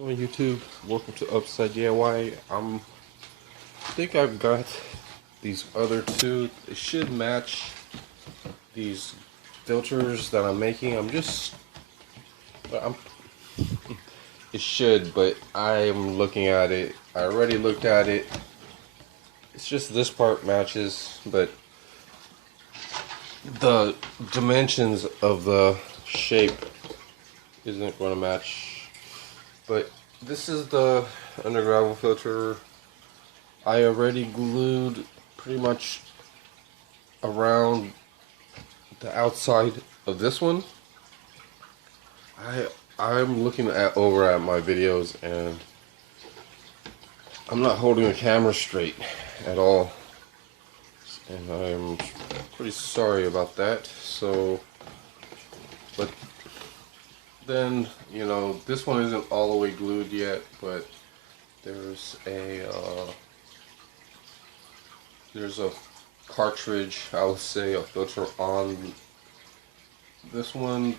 On YouTube, welcome to Upside DIY. I think I've got these other two. They should match these filters that I'm making. I'm it should, but I'm looking at it. I already looked at it. It's just this part matches, but the dimensions of the shape isn't going to match. But this is the under gravel filter. I already glued pretty much around the outside of this one. I'm looking over at my videos and I'm not holding the camera straight at all, and I'm pretty sorry about that. So, but then, you know, this one isn't all the way glued yet, but there's a cartridge, I would say, a filter on this one.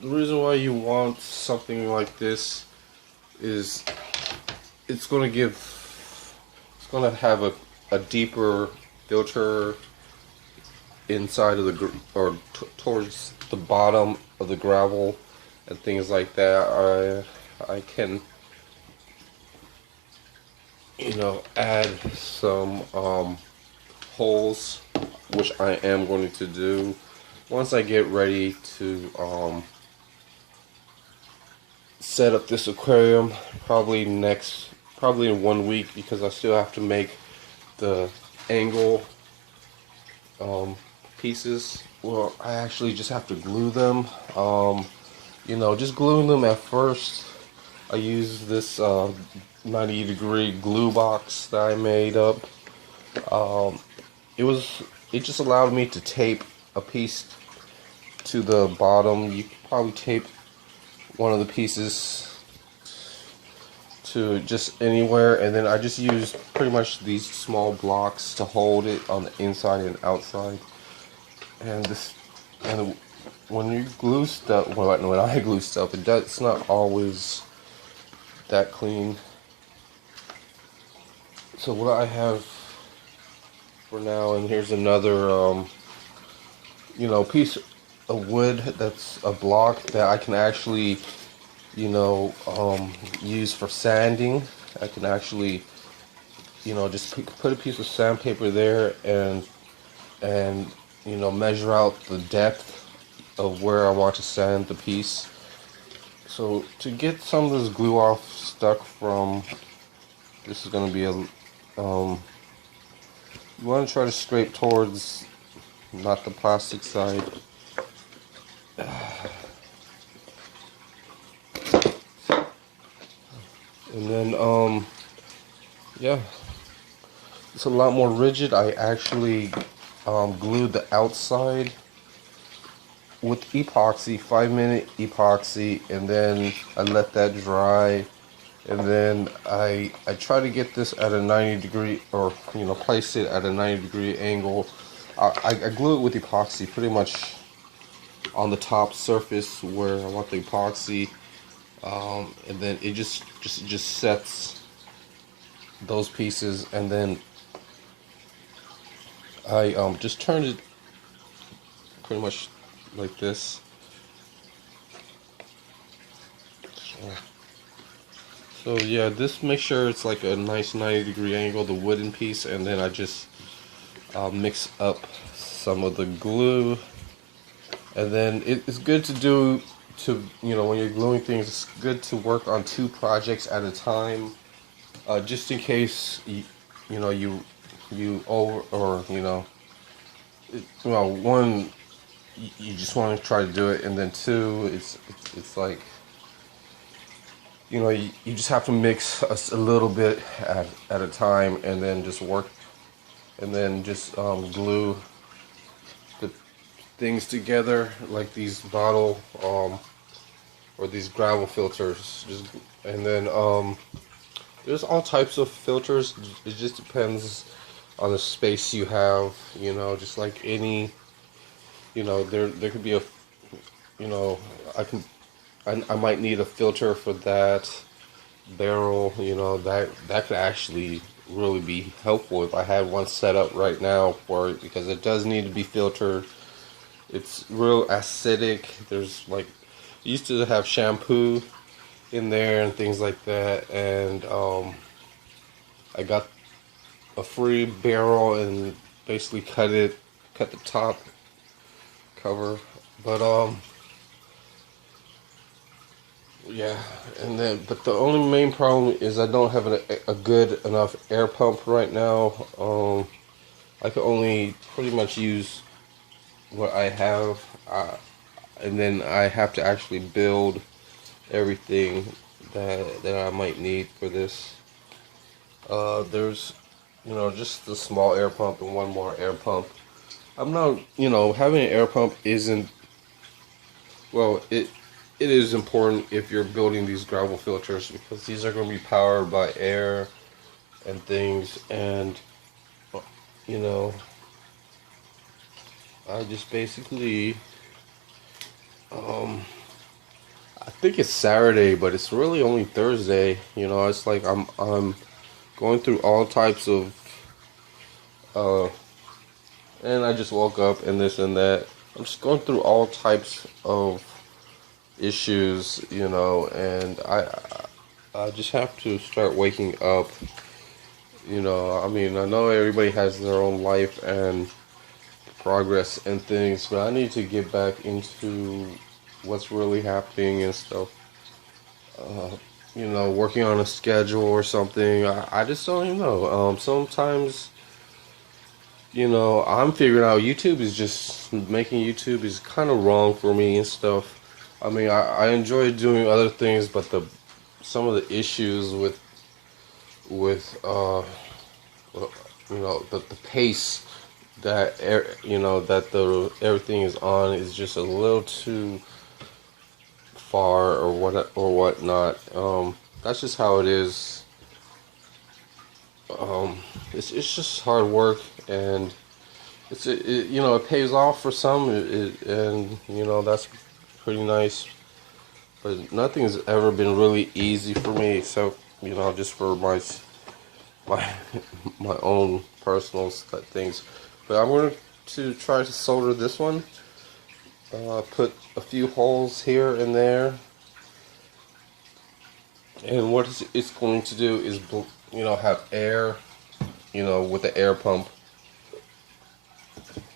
The reason why you want something like this is it's going to have a deeper filter inside of towards the bottom of the gravel and things like that. I can, you know, add some holes, which I am going to do once I get ready to set up this aquarium, probably in 1 week, because I still have to make the angle pieces. Well, I actually just have to glue them. You know, just gluing them at first. I use this 90-degree glue box that I made up. It just allowed me to tape a piece to the bottom. You could probably tape one of the pieces to just anywhere, and then I just use pretty much these small blocks to hold it on the inside and outside. And when you glue stuff, when I glue stuff, it's not always that clean. So what I have for now, and here's another you know, piece of wood that's a block that I can actually, you know, use for sanding. I can actually, you know, just put a piece of sandpaper there and you know, measure out the depth of where I want to sand the piece. So to get some of this glue off stuck from, this is going to be a you want to try to scrape towards, not the plastic side. And then yeah, it's a lot more rigid. I actually glued the outside with epoxy, 5-minute epoxy, and then I let that dry, and then I try to get this at a 90-degree, or, you know, place it at a 90-degree angle. I glue it with epoxy pretty much on the top surface where I want the epoxy, and then it just sets those pieces, and then I just turned it pretty much like this. So yeah, this, make sure it's like a nice 90-degree angle, the wooden piece, and then I just mix up some of the glue. And then it's good to do, you know, when you're gluing things, it's good to work on 2 projects at a time, just in case you know, you over, or, you know, well, one, you just want to try to do it, and then 2, it's like, you know, you just have to mix a little bit at a time, and then just work, and then just glue the things together, like these bottle or these gravel filters. And then there's all types of filters. It just depends on the space you have, you know, just like any, you know, there could be a, you know, I might need a filter for that barrel. You know, that could actually really be helpful if I had one set up right now for it, because it does need to be filtered. It's real acidic. There's like, used to have shampoo in there and things like that, and I got a free barrel and basically cut the top cover, but yeah, and then but the only main problem is I don't have a good enough air pump right now. I can only pretty much use what I have, and then I have to actually build everything that I might need for this. There's, you know, just the small air pump and one more air pump. I'm not, you know, having an air pump isn't, well, it is important if you're building these gravel filters, because these are going to be powered by air and things, and you know, I just basically, I think it's Saturday, but it's really only Thursday. You know, it's like I'm going through all types of, uh, and I just woke up and this and that. I'm just going through all types of issues, you know, and I just have to start waking up. You know, I mean, I know everybody has their own life and progress and things, but I need to get back into what's really happening and stuff. Uh, you know, working on a schedule or something. I just don't even know. Sometimes, you know, I'm figuring out YouTube is just making YouTube is kind of wrong for me and stuff. I mean, I enjoy doing other things, but some of the issues with you know, the pace that you know, that the everything is on is just a little too far or whatnot. That's just how it is. It's just hard work, and you know, it pays off for some, and you know, that's pretty nice. But nothing's ever been really easy for me, except, you know, just for my my own personal things. But I'm going to try to solder this one. Put a few holes here and there, and what it's going to do is, you know, have air, you know, with the air pump,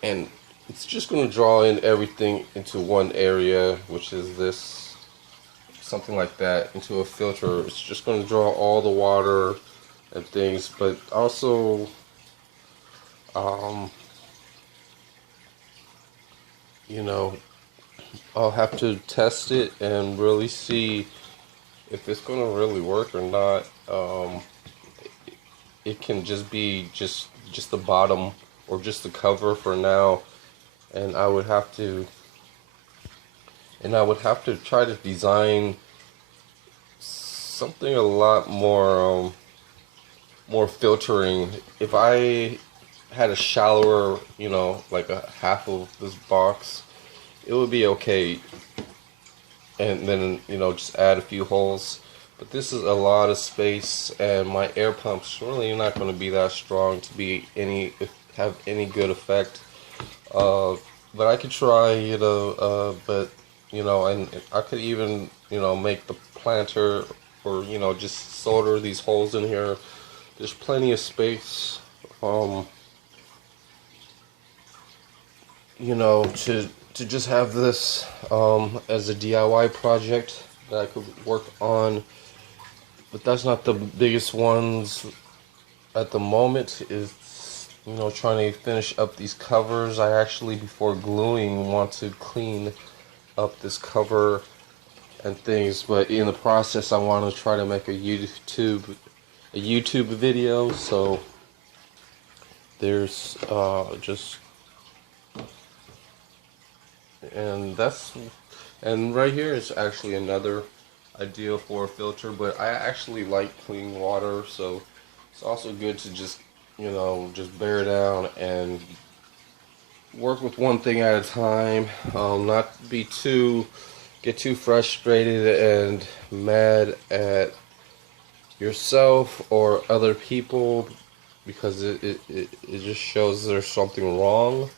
and it's just going to draw in everything into one area, which is this, something like that, into a filter. It's just going to draw all the water and things, but also, you know, I'll have to test it and really see if it's going to really work or not. It can just be just the bottom or just the cover for now, and I would have to try to design something a lot more filtering. If I had a shallower, you know, like a half of this box, it would be okay. And then, you know, just add a few holes. But this is a lot of space, and my air pump's really not going to be that strong to be have any good effect. But I could try, you know, but, you know, and I could even, you know, make the planter, or, you know, just solder these holes in here. There's plenty of space, you know, to just have this as a DIY project that I could work on. But that's not the biggest ones at the moment. Is, you know, trying to finish up these covers. I actually, before gluing, want to clean up this cover and things, but in the process I want to try to make a YouTube video. So there's just, and that's, and right here is actually another idea for a filter, but I actually like clean water, so it's also good to just, you know, just bear down and work with one thing at a time, not be too get too frustrated and mad at yourself or other people, because it just shows there's something wrong.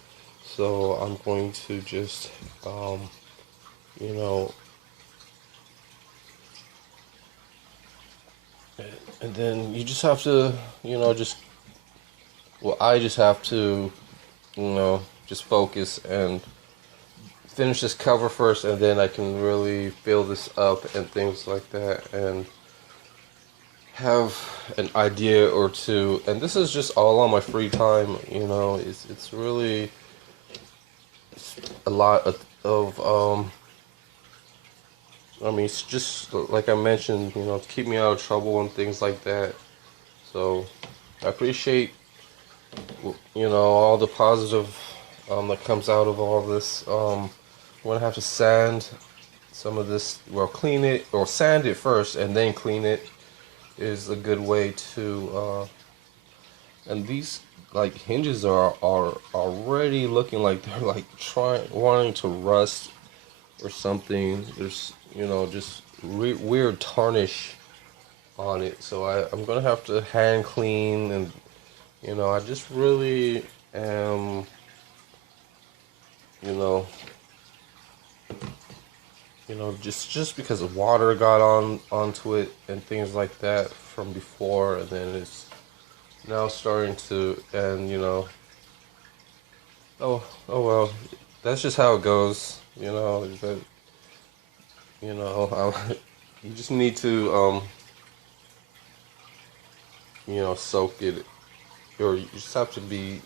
So I'm going to just, you know, and then you just have to, I just have to, just focus and finish this cover first, and then I can really fill this up and things like that, and have an idea or two. And this is just all on my free time. It's really a lot of I mean, it's just like I mentioned, to keep me out of trouble and things like that. So I appreciate, all the positive that comes out of all this. I'm gonna have to sand some of this, well, clean it or sand it first and then clean it is a good way to. And these like hinges are already looking like they're like wanting to rust or something. There's just weird tarnish on it, so I'm gonna have to hand clean. And I just really am just because the water got onto it and things like that from before, and then it's now starting to, and oh well, that's just how it goes. That you just need to soak it, or you just have to be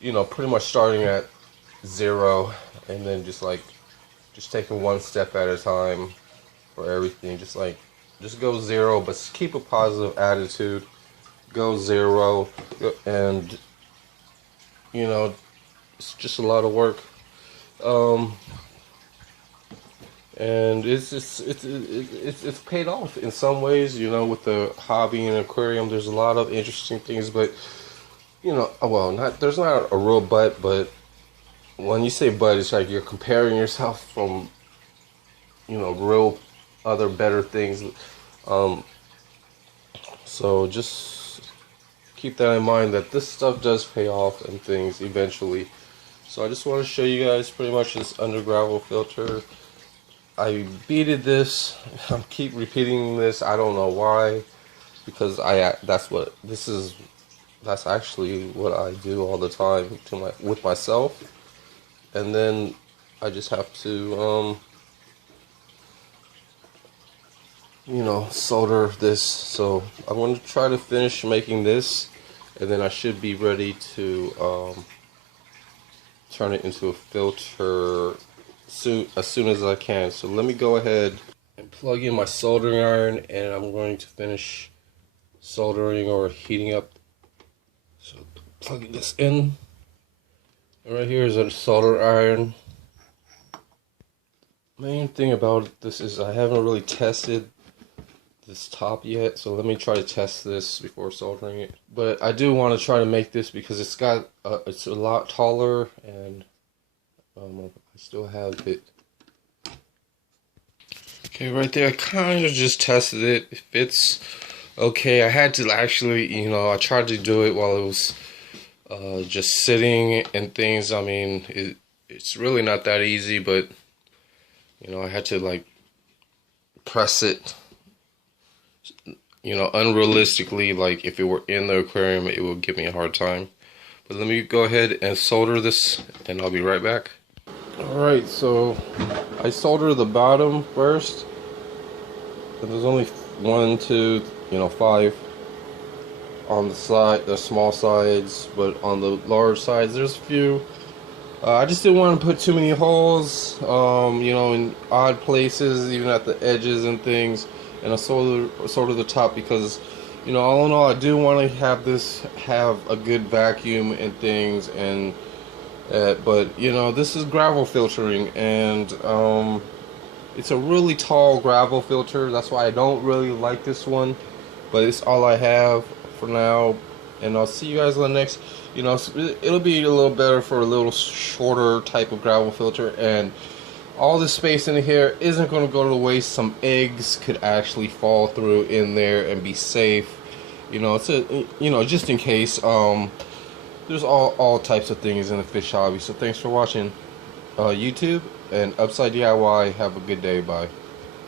pretty much starting at zero, and then just taking one step at a time for everything. Just go zero, but keep a positive attitude. Go zero, and it's just a lot of work. And it's paid off in some ways. With the hobby and aquarium, there's a lot of interesting things, but there's not a real but when you say but, it's like you're comparing yourself from real other better things. So just keep that in mind, that this stuff does pay off and things eventually. So I just want to show you guys pretty much this under gravel filter. I beaded this. I keep repeating this. I don't know why, because that's actually what I do all the time with myself. And then I just have to solder this. So I'm going to try to finish making this, and then I should be ready to turn it into a filter as soon as I can. So let me go ahead and plug in my soldering iron, and I'm going to finish soldering or heating up. So plugging this in. Right here is a solder iron. Main thing about this is I haven't really tested this top yet, so let me try to test this before soldering it. But I do want to try to make this because it's a lot taller, and I still have it. Okay, right there, I kind of just tested it. It fits okay. I had to actually, I tried to do it while it was just sitting and things. I mean, it's really not that easy, but I had to press it. Unrealistically, if it were in the aquarium, it would give me a hard time. But let me go ahead and solder this, and I'll be right back. Alright, so I solder the bottom first. And there's only 1, 2, 5 on the side, the small sides, but on the large sides, there's a few. I just didn't want to put too many holes, in odd places, even at the edges and things. And I solder the top because, all in all, I do want to have a good vacuum and things. And but this is gravel filtering, and it's a really tall gravel filter. That's why I don't really like this one, but it's all I have for now. And I'll see you guys on the next. It'll be a little better for a little shorter type of gravel filter. And all this space in here isn't going to go to waste. Some eggs could actually fall through in there and be safe. You know, it's a, you know, just in case. There's all types of things in the fish hobby. So thanks for watching YouTube, and Upside DIY. Have a good day. Bye.